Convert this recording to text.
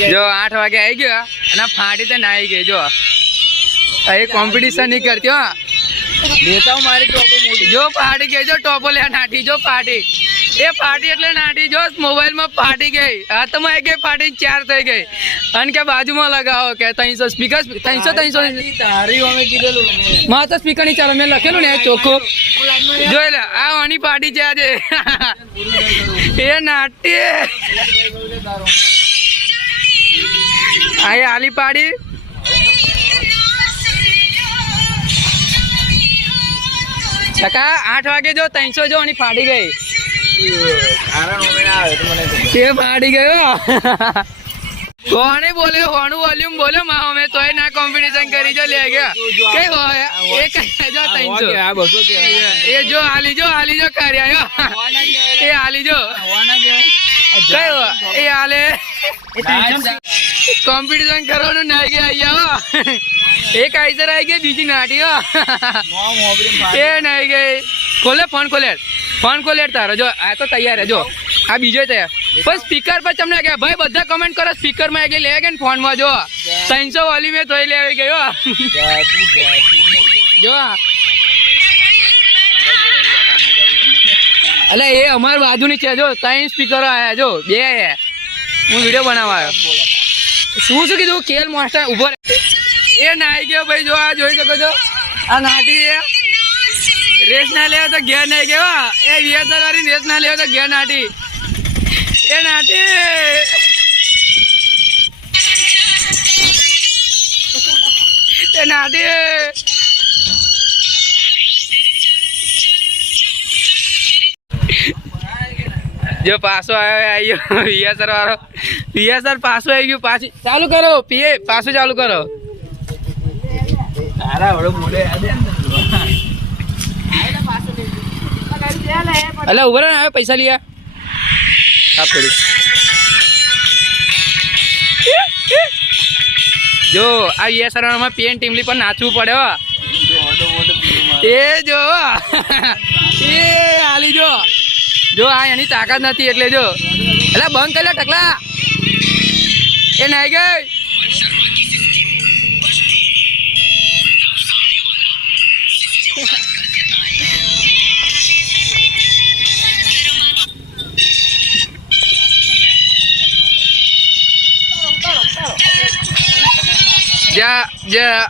જો 8 વાગે આવી ગયો અને ફાટી તો ના આવી ગઈ જો એ કોમ્પિટિશન નહીં કરતી હો લેતા હું મારી ટોપો મોટી જો ફાટી ગઈ જો ટોપો લે નાઠી જો ફાટી એ ફાટી એટલે નાઠી જો મોબાઈલ માં ફાટી ગઈ હાથમાં એક ફાટી 4 થઈ ગઈ અને કે બાજુમાં લગાવો કે 300 સ્પીકર 300 તારી અમે કીધેલું માં તો સ્પીકર ની ચાલો મેં લખેલું ને ચોખ્ખું જોઈ લે આ વાની પાર્ટી છે આજે એ નાટી આ આલી પાડી કાકા 8 વાગે જો 300 જો અને ફાટી ગઈ એ ફાટી ગયો કોને બોલ્યો હોનું વોલ્યુમ બોલ્યો માં અમે તોય ના કોમ્પિટિશન કરી જો લે ગયા કઈ હોય એ કઈ જો 300 આ 200 કે એ જો આલી જો કર્યા એ આલી જો કઈ હોય એ આલે કોમ્પિટિશન કરવાનું ના ગયા અહીંયા એક આઈસર આવી ગઈ બીજી નાટી હો એ નહીં ગઈ ખોલે ફોન ખોલે તારો જો આ તો તૈયાર હે જો આ બીજો તૈયાર પણ સ્પીકર પર તમને કે ભાઈ બધા કમેન્ટ કરો સ્પીકર માં કે લે કે ફોન માં જો 300 વોલ્યુમ એ તોય લેવી ગયો જો અલે એ અમાર બાજુની છે જો 3 સ્પીકરો આયા જો 2 આયા હું વિડિયો બનાવવા આવ્યો શું કીધું કેલ માસ્ટર ઉભો એ નાઈ ગયો ભાઈ જો આ જોઈ શકો છો આ નાટી એ રેસ ના લેવો તો ઘેર નહીં ગયો એ રિહર્સલ વાળી રેસ ના લેવો તો ઘેર નાટી એ નાટી એ નાટી જો પાછો આવ્યો રિહર્સલ વાળો રિહર્સલ પાછો આવી ગયું પાછું ચાલુ કરો પીએ પાછું ચાલુ કરો તારા વડો મોડે અલ્યા ઉભા રહે ને હવે પૈસા લીયા સાફ કરી જો આ યસરામાં પેન ટીમલી પર નાચવું પડે હો એ જો એ આલી જો આ એની તાકાત નથી એટલે જો એટલે બંધ કરી લે ટકલા એ નાઈ ગઈ જા